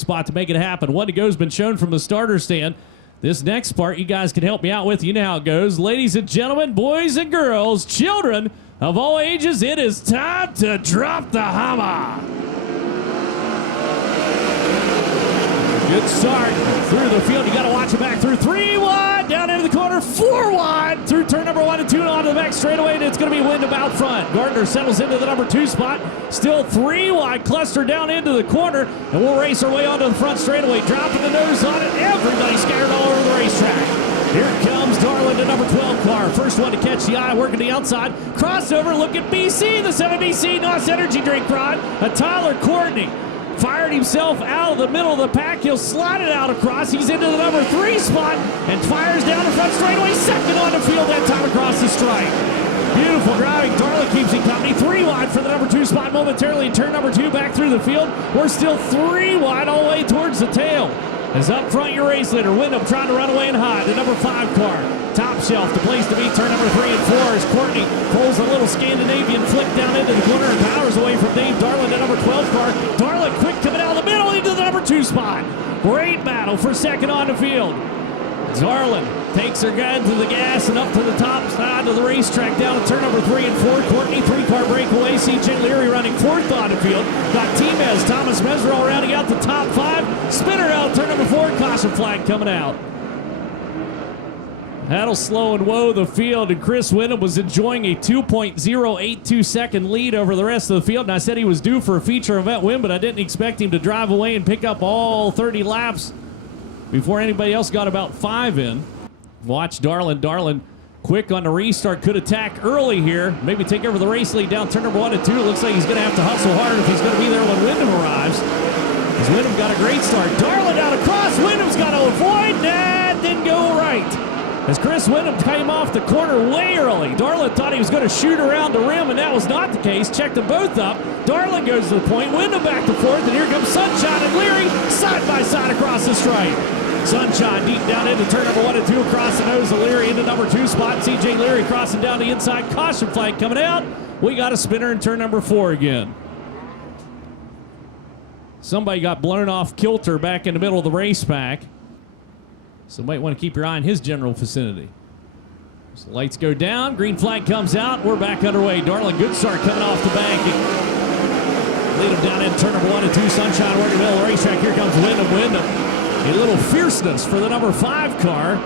spot to make it happen. One to go has been shown from the starter stand. This next part, you guys can help me out with. You know how it goes. Ladies and gentlemen, boys and girls, children of all ages, it is time to drop the hammer. Good start through the field. You got to watch it back through 3 wide, down into the corner, 4 wide, through turn number 1 and 2 and onto the back straightaway, and it's going to be Wyndham out front. Gardner settles into the number 2 spot. Still 3 wide, cluster down into the corner, and we'll race our way onto the front straightaway, dropping the nose on it. Everybody scattered all over the racetrack. Here comes Darlin, the number 12 car. First one to catch the eye, working the outside. Crossover, look at BC, the 7 BC NOS energy drink rod. Tyler Courtney fired himself out of the middle of the pack. He'll slide it out across. He's into the number 3 spot and fires down the front straightaway. Second on the field, that time across the stripe. Beautiful driving. Darla keeps him company. 3 wide for the number 2 spot momentarily in turn number 2 back through the field. We're still 3 wide all the way towards the tail. As up front, your race leader, Wyndham, trying to run away and hide. The number 5 car. Top shelf, the place to be. Turn number 3 and 4 as Courtney pulls a little Scandinavian flick down into the corner and powers away from Dave Darlin, the number 12 car. Darlin quick coming out of the middle into the number 2 spot. Great battle for second on the field. Darlin takes her gun to the gas and up to the top side of the racetrack down to turn number 3 and 4. Courtney, 3-car breakaway. CJ Leary running 4th on the field. Got Timez, Thomas Meserol rounding out the top 5. Spinner out, turn number 4. Caution flag coming out. That'll slow and woe the field, and Chris Wyndham was enjoying a 2.082 second lead over the rest of the field, and I said he was due for a feature event win, but I didn't expect him to drive away and pick up all 30 laps before anybody else got about 5 in. Watch Darlin. Darlin quick on the restart, could attack early here, maybe take over the race lead down turn number 1 and 2. It looks like he's going to have to hustle hard if he's going to be there when Wyndham arrives. As Wyndham got a great start. Darlin down across. Wyndham's got to avoid. That didn't go right. As Chris Wyndham came off the corner way early. Darlin thought he was going to shoot around the rim, and that was not the case. Checked them both up. Darlin goes to the point. Wyndham back to 4th, and here comes Sunshine and Leary side by side across the stripe. Sunshine deep down into turn number 1 and 2 across the nose of Leary into number 2 spot. CJ Leary crossing down the inside. Caution flag coming out. We got a spinner in turn number 4 again. Somebody got blown off kilter back in the middle of the race pack. So you might want to keep your eye on his general vicinity. So lights go down, green flag comes out, we're back underway. Darlin, good start coming off the bank. Lead him down in turn number 1 and 2, Sunshine working the middle of the racetrack. Here comes Wyndham. Wyndham, a little fierceness for the number 5 car.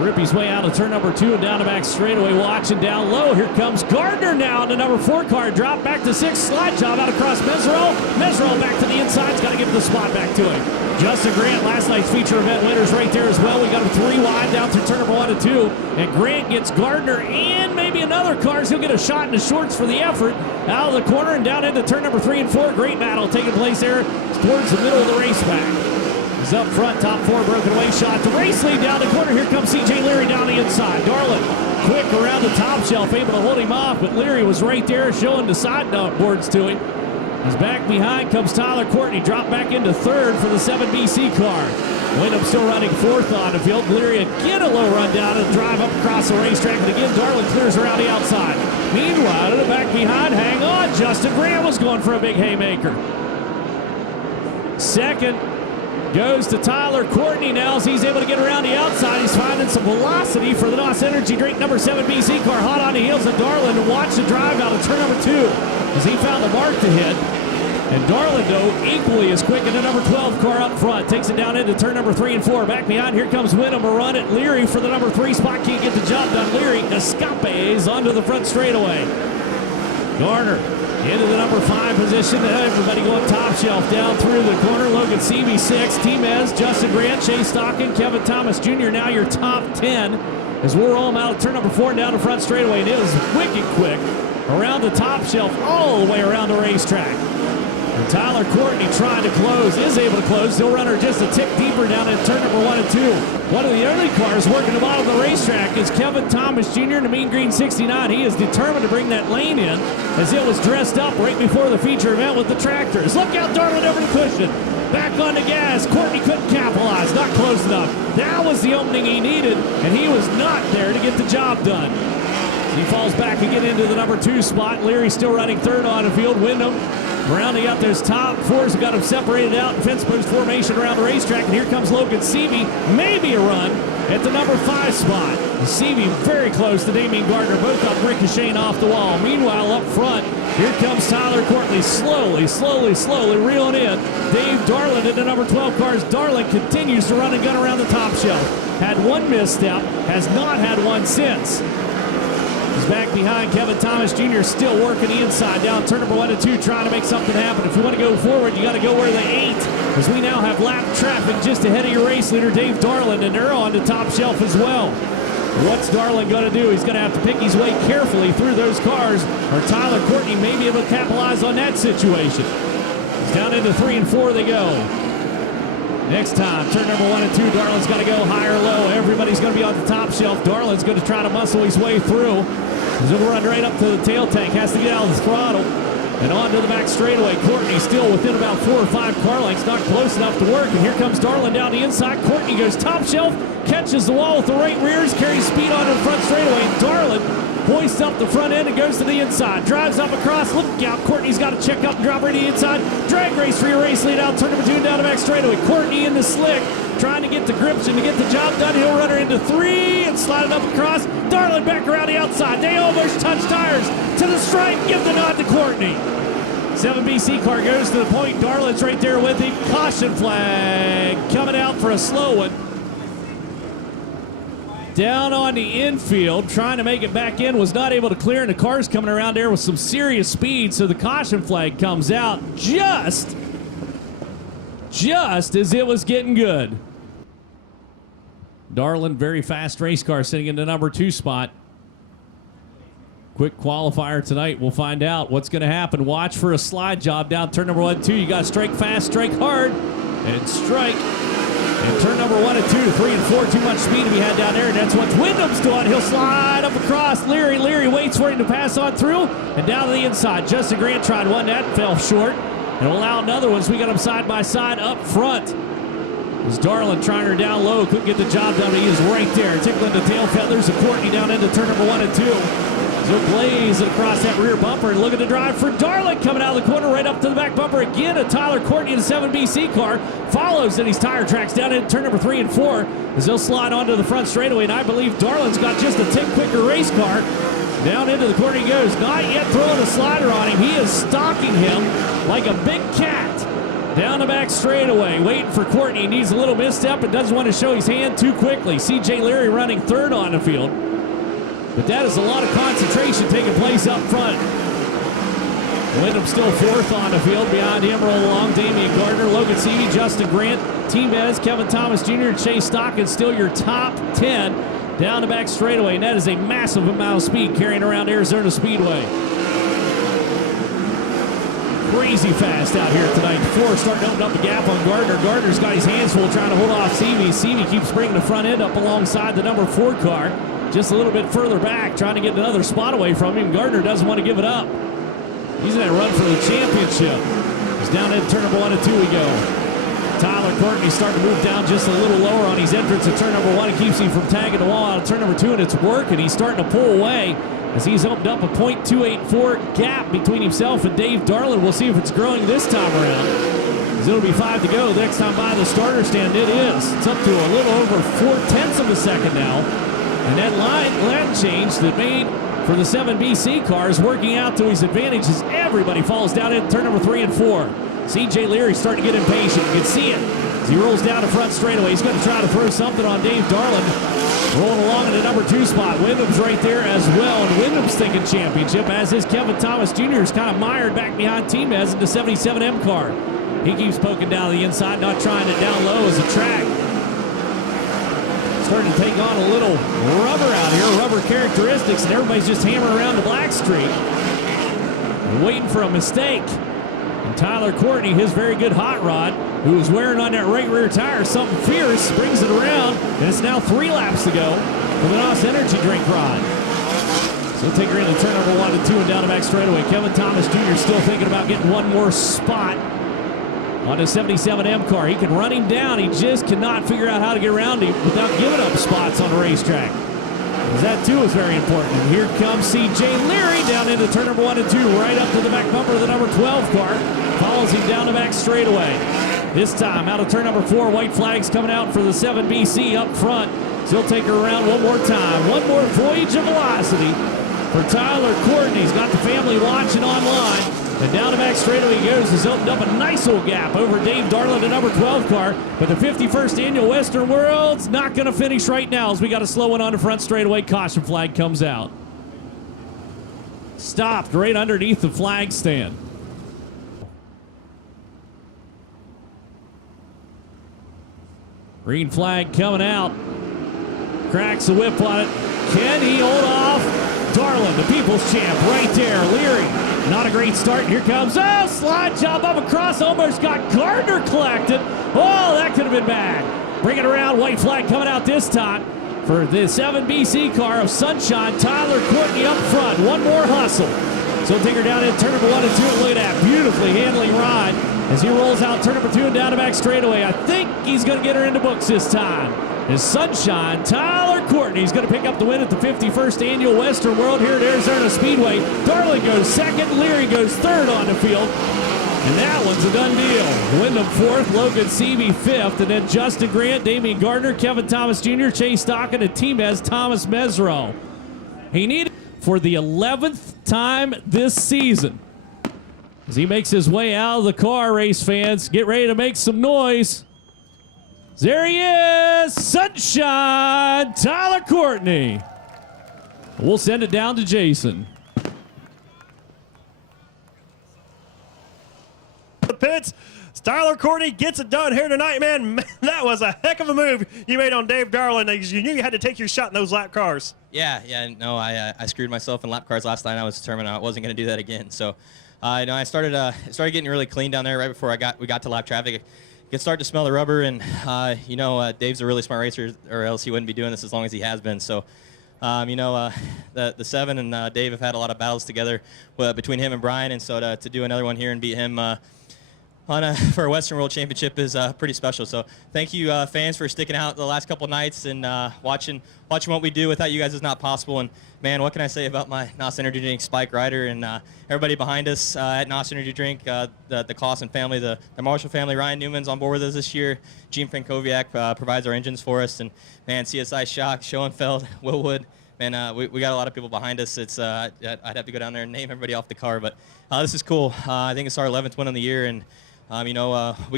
Rip his way out of turn number 2 and down the back straightaway, watching down low. Here comes Gardner now in the number 4 car. Drop back to 6, slide job out across Meserol. Meserol back to the inside, he's got to give the spot back to him. Justin Grant, last night's feature event winners right there as well. We got him 3 wide down through turn number 1 and 2. And Grant gets Gardner and maybe another car, so he'll get a shot in the shorts for the effort. Out of the corner and down into turn number 3 and 4. Great battle taking place there towards the middle of the racetrack. He's up front, top 4 broken away shot. The race lead down the corner. Here comes CJ Leary down the inside. Darlin quick around the top shelf, able to hold him off, but Leary was right there showing the side boards to him. As back behind comes Tyler Courtney, drop back into 3rd for the 7 BC car. Wyndham still running 4th on the field. Leary again a low run down and drive up across the racetrack, and again Darlin clears around the outside. Meanwhile, the back behind, hang on, Justin Grant was going for a big haymaker. Second goes to Tyler Courtney now as he's able to get around the outside. He's finding some velocity for the NOS Energy Drink number 7 BC car. Hot on the heels of Darlin to watch the drive out of turn number 2 as he found the mark to hit. And Darlin, though, equally as quick in the number 12 car up front. Takes it down into turn number 3 and 4. Back behind, here comes Wyndham. A run at Leary for the number 3 spot. Can't get the job done. Leary escapes onto the front straightaway. Garner into the number 5 position. Everybody going top shelf down through the corner. Logan Seavey 6, Timez, Justin Grant, Chase Stocking, Kevin Thomas Jr. Now your top 10 as we'll roll them out of turn number 4 and down the front straightaway. And it is wicked quick around the top shelf all the way around the racetrack. And Tyler Courtney trying to close, is able to close. Still runner just a tick deeper down in turn number 1 and 2. One of the early cars working the bottom of the racetrack is Kevin Thomas Jr. in the Mean Green 69. He is determined to bring that lane in as it was dressed up right before the feature event with the tractors. Look out, Darlin over the cushion. Back on the gas. Courtney couldn't capitalize, not close enough. That was the opening he needed, and he was not there to get the job done. He falls back again into the number 2 spot. Leary still running 3rd on the field. Wyndham Rounding out those top fours, got them separated out in fence post formation around the racetrack. And here comes Logan Seavey, maybe a run at the number 5 spot. Seavey very close to Damian Gardner, both up ricocheting off the wall. Meanwhile, up front, here comes Tyler Courtney, slowly reeling in. Dave Darland in the number 12 cars. Darland continues to run and gun around the top shelf. Had one misstep, has not had one since. He's back behind Kevin Thomas Jr., still working the inside down turn number 1 and 2, trying to make something happen. If you want to go forward, you got to go where they ain't, because we now have lap traffic just ahead of your race leader, Dave Darland, and they're on the top shelf as well. What's Darland going to do? He's going to have to pick his way carefully through those cars, or Tyler Courtney may be able to capitalize on that situation. He's down into 3 and 4 they go. Next time, turn number 1 and 2, Darland's got to go high or low. Everybody's going to be on the top shelf. Darland's going to try to muscle his way through. He's going to run right up to the tail tank. Has to get out of the throttle. And on to the back straightaway. Courtney still within about 4 or 5 car lengths. Not close enough to work. And here comes Darland down the inside. Courtney goes top shelf. Catches the wall with the right rears. Carries speed onto the front straightaway. And Darland hoists up the front end and goes to the inside. Drives up across. Look out. Courtney's got to check up and drop right to the inside. Drag race for your race lead out. Turn number 2 down the back straightaway. Courtney in the slick, trying to get the grips and to get the job done. He'll run her into 3 and slide it up across. Darland back around the outside. They almost touch tires to the stripe. Give the nod to Courtney. 7BC car goes to the point. Darland's right there with him. Caution flag coming out for a slow one. Down on the infield, trying to make it back in, was not able to clear, and the car's coming around there with some serious speed, so the caution flag comes out just as it was getting good. Darland, very fast race car, sitting in the number 2 spot. Quick qualifier tonight. We'll find out what's going to happen. Watch for a slide job down turn number 1 and 2. You got to strike fast, strike hard, and strike. And turn number 1 and 2 to 3 and 4. Too much speed to be had down there, and that's what Wyndham's doing. He'll slide up across. Leary waits for him to pass on through, and down to the inside. Justin Grant tried one. That fell short. And we'll allow another one, so we got them side by side up front. As Darland trying her down low, couldn't get the job done, but he is right there, tickling the tail feathers of Courtney down into turn number 1 and 2. So blaze across that rear bumper, and look at the drive for Darland coming out of the corner right up to the back bumper again. A Tyler Courtney in the 7BC car follows in his tire tracks down into turn number 3 and 4 as they'll slide onto the front straightaway. And I believe Darland's got just a tick quicker race car. Down into the corner he goes, not yet throwing a slider on him. He is stalking him like a big cat. Down the back straightaway, waiting for Courtney. He needs a little misstep and doesn't want to show his hand too quickly. CJ Leary running 3rd on the field. But that is a lot of concentration taking place up front. Wyndham still 4th on the field. Behind him roll along Damian Gardner, Logan Seavey, Justin Grant, T-Mez, Kevin Thomas Jr., and Chase Stockton still your top 10 down the back straightaway. And that is a massive amount of speed carrying around Arizona Speedway. Crazy fast out here tonight. 4 starting to open up a gap on Gardner. Gardner's got his hands full trying to hold off Seavey. Seavey keeps bringing the front end up alongside the number 4 car. Just a little bit further back, trying to get another spot away from him. Gardner doesn't want to give it up. He's in that run for the championship. He's down in turn number 1 and 2 we go. Tyler Courtney starting to move down just a little lower on his entrance at turn number 1. It keeps him from tagging the wall out of turn number 2, and it's working. He's starting to pull away as he's opened up a .284 gap between himself and Dave Darland. We'll see if it's growing this time around, as it'll be 5 to go. The next time by the starter stand, it is. It's up to a little over 4/10 of a second now. And that line change that made for the 7BC car is working out to his advantage as everybody falls down in turn number 3 and 4. CJ Leary starting to get impatient. You can see it as he rolls down the front straightaway. He's going to try to throw something on Dave Darland. Rolling along in the number 2 spot. Wyndham's right there as well, and Wyndham's thinking championship, as is Kevin Thomas Jr. is kind of mired back behind T-Mez in the 77M car. He keeps poking down the inside, not trying it down low as a track. Starting to take on a little rubber out here, rubber characteristics, and everybody's just hammering around the black streak and waiting for a mistake. And Tyler Courtney, his very good hot rod, who was wearing on that right rear tire something fierce, brings it around, and it's now 3 laps to go for the NOS Energy Drink rod. So we'll take her into turn number 1 and 2 and down the back straightaway. Kevin Thomas Jr. still thinking about getting one more spot on the 77M car. He can run him down. He just cannot figure out how to get around him without giving up spots on the racetrack. That too is very important. And here comes C.J. Leary down into turn number 1 and 2, right up to the back bumper of the number 12 car. Follows him down the back straightaway. This time out of turn number 4, white flags coming out for the 7BC up front. So he'll take her around one more time. One more voyage of velocity for Tyler Courtney. He's got the family watching online. And down the back straightaway he goes. Has opened up a nice old gap over Dave Darland, the number 12 car. But the 51st Annual Western World's not going to finish right now as we got a slow one on the front straightaway. Caution flag comes out. Stopped right underneath the flag stand. Green flag coming out. Cracks the whip on it. Can he hold off? Darland, the people's champ, right there. Leary, not a great start. Here comes, oh, slide job up across. Almost got Gardner collected. Oh, that could have been bad. Bring it around. White flag coming out this time for the 7BC car of Sunshine. Tyler Courtney up front. One more hustle. So he'll take her down in turn number 1 and 2. Look at that beautifully handling ride as he rolls out turn number 2 and down the back straightaway. I think he's going to get her into books this time. His Sunshine, Tyler Courtney, is going to pick up the win at the 51st Annual Western World here at Arizona Speedway. Darling goes second, Leary goes third on the field. And that one's a done deal. Wyndham fourth, Logan Seavey fifth, and then Justin Grant, Damian Gardner, Kevin Thomas Jr., Chase Stockton, and Team Thomas Mesro. He needed for the 11th time this season. As he makes his way out of the car, race fans, get ready to make some noise. There he is, Sunshine, Tyler Courtney. We'll send it down to Jason. The pits, Tyler Courtney gets it done here tonight, man. That was a heck of a move you made on Dave Darland. You knew you had to take your shot in those lap cars. Yeah, no, I screwed myself in lap cars last night. I was determined I wasn't going to do that again. So, I started getting really clean down there right before we got to lap traffic. You could start to smell the rubber, and Dave's a really smart racer, or else he wouldn't be doing this as long as he has been. So, the 7 and Dave have had a lot of battles together between him and Brian, and so to do another one here and beat him for a Western World Championship is pretty special. So thank you, fans, for sticking out the last couple nights and watching what we do. Without you guys, it's not possible. And man, what can I say about my NOS Energy Drink Spike Rider and everybody behind us at NOS Energy Drink, the Clausen family, the Marshall family. Ryan Newman's on board with us this year. Gene Frankowiak provides our engines for us, and man, CSI Shock, Schoenfeld, Willwood. Man, we got a lot of people behind us. It's I'd have to go down there and name everybody off the car, but this is cool. I think it's our 11th win of the year, and we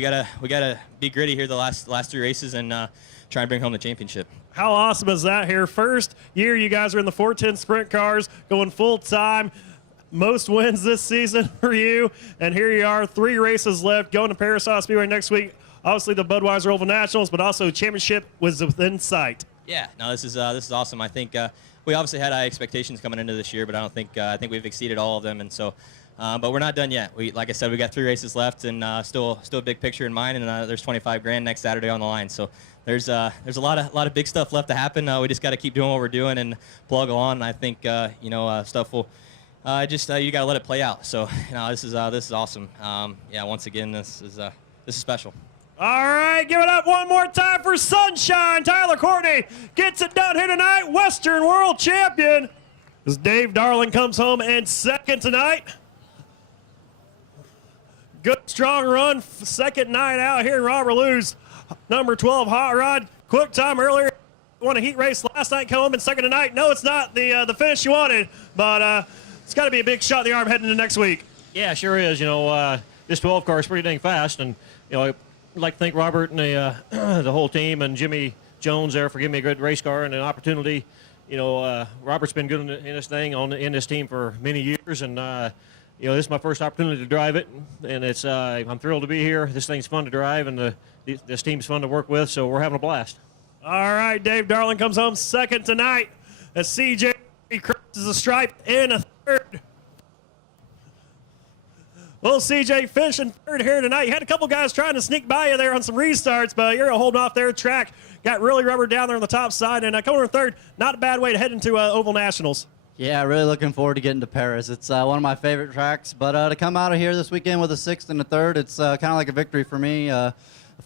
gotta be gritty here the last 3 races and try and bring home the championship. How awesome is that here? First year you guys are in the 410 sprint cars, going full time. Most wins this season for you, and here you are, 3 races left, going to Paris Speedway next week. Obviously the Budweiser Oval Nationals, but also championship was within sight. Yeah, no, this is awesome. I think we obviously had high expectations coming into this year, but I think we've exceeded all of them, and so. But we're not done yet. Like I said, we got 3 races left, and still a big picture in mind. And there's 25 grand next Saturday on the line. So there's a lot of big stuff left to happen. We just got to keep doing what we're doing and plug along. And I think stuff will you got to let it play out. So this is awesome. Once again, this is special. All right, give it up one more time for Sunshine. Tyler Courtney gets it done here tonight. Western World Champion. As Dave Darling comes home and second tonight. Good, strong run, second night out here in Robert Lou's number 12 hot rod. Quick time earlier. Won a heat race last night, come home and second tonight. No, it's not the finish you wanted, but it's got to be a big shot in the arm heading into next week. Yeah, sure is. This 12 car is pretty dang fast, and I'd like to thank Robert and the whole team and Jimmy Jones there for giving me a good race car and an opportunity. Robert's been good in this thing in this team for many years, and this is my first opportunity to drive it, and it's I'm thrilled to be here. This thing's fun to drive, and this team's fun to work with, so we're having a blast. All right, Dave Darling comes home second tonight as CJ crosses the stripe in a third. Well, CJ finishing third here tonight. You had a couple guys trying to sneak by you there on some restarts, but you're holding off their track. Got really rubber down there on the top side, and coming in third, not a bad way to head into Oval Nationals. Yeah, really looking forward to getting to Paris. It's one of my favorite tracks, but to come out of here this weekend with a 6th and a 3rd, it's kind of like a victory for me. I've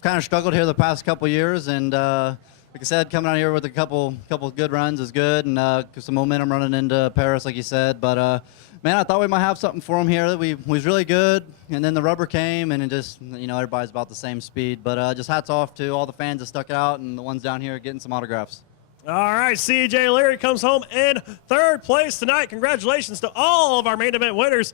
kind of struggled here the past couple years, and like I said, coming out here with a couple good runs is good, and some momentum running into Paris, like you said. But man, I thought we might have something for him here. We was really good, and then the rubber came, and it just, everybody's about the same speed. But just hats off to all the fans that stuck out and the ones down here getting some autographs. All right, CJ Leary comes home in third place tonight. Congratulations to all of our main event winners.